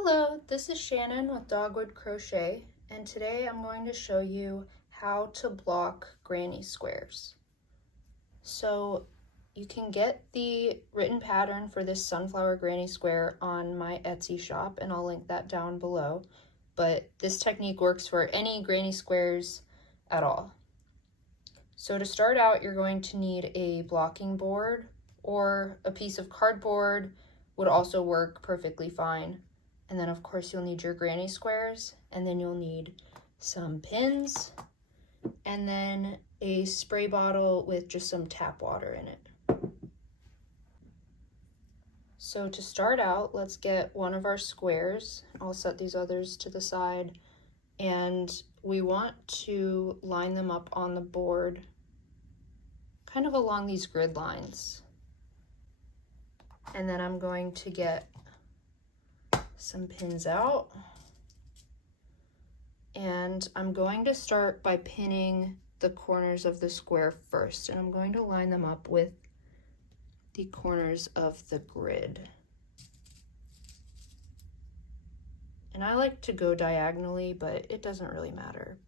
Hello, this is Shannon with Dogwood Crochet, and today I'm going to show you how to block granny squares. So you can get the written pattern for this sunflower granny square on my Etsy shop, and I'll link that down below, but this technique works for any granny squares at all. So to start out, you're going to need a blocking board, or a piece of cardboard would also work perfectly fine. And then of course you'll need your granny squares, and then you'll need some pins, and then a spray bottle with just some tap water in it. So to start out, let's get one of our squares. I'll set these others to the side, and we want to line them up on the board kind of along these grid lines. And then I'm going to get some pins out, and I'm going to start by pinning the corners of the square first, and I'm going to line them up with the corners of the grid. And I like to go diagonally, but it doesn't really matter.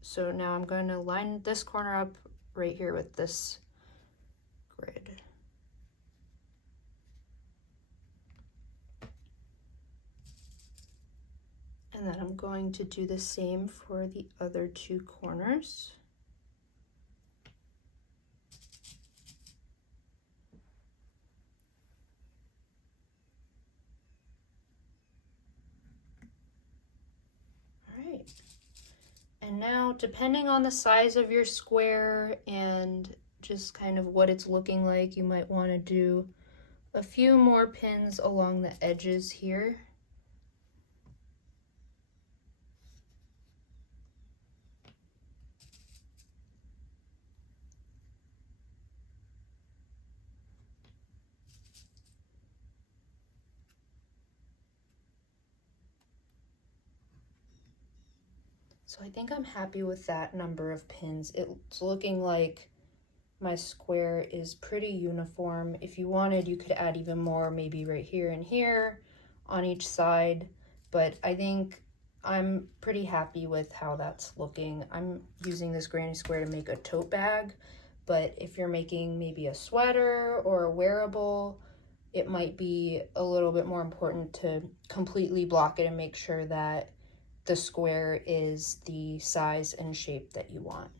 So now I'm going to line this corner up right here with this grid. And then I'm going to do the same for the other two corners. All right. And now, depending on the size of your square and just kind of what it's looking like, you might want to do a few more pins along the edges here. So I think I'm happy with that number of pins. It's looking like my square is pretty uniform. If you wanted, you could add even more, maybe right here and here on each side, but I think I'm pretty happy with how that's looking. I'm using this granny square to make a tote bag, but if you're making maybe a sweater or a wearable, it might be a little bit more important to completely block it and make sure that the square is the size and shape that you want.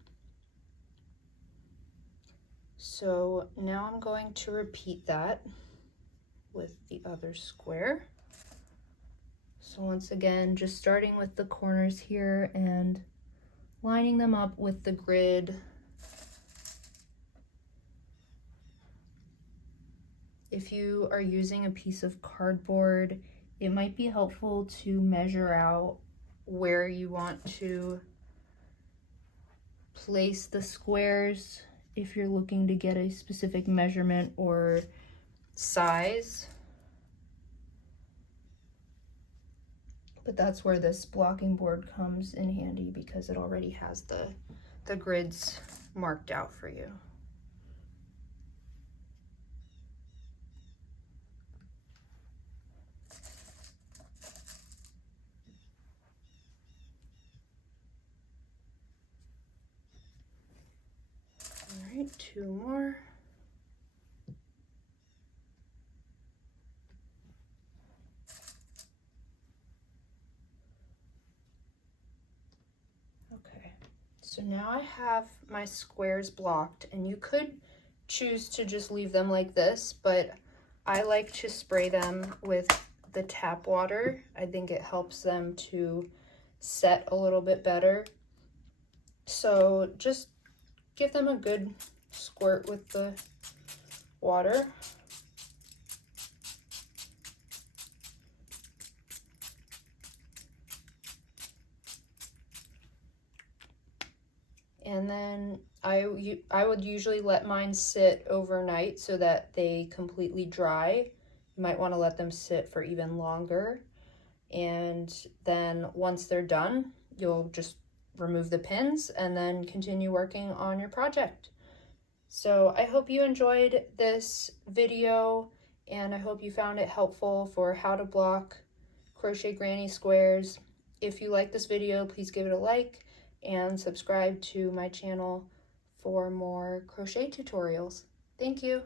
So now I'm going to repeat that with the other square. So once again, just starting with the corners here and lining them up with the grid. If you are using a piece of cardboard, it might be helpful to measure out where you want to place the squares if you're looking to get a specific measurement or size. But that's where this blocking board comes in handy, because it already has the grids marked out for you. All right, two more. Okay, so now I have my squares blocked, and you could choose to just leave them like this, but I like to spray them with the tap water. I think it helps them to set a little bit better. So just give them a good squirt with the water. And then I would usually let mine sit overnight so that they completely dry. You might want to let them sit for even longer. And then once they're done, you'll just remove the pins and then continue working on your project. So I hope you enjoyed this video, and I hope you found it helpful for how to block crochet granny squares. If you like this video, please give it a like and subscribe to my channel for more crochet tutorials. Thank you.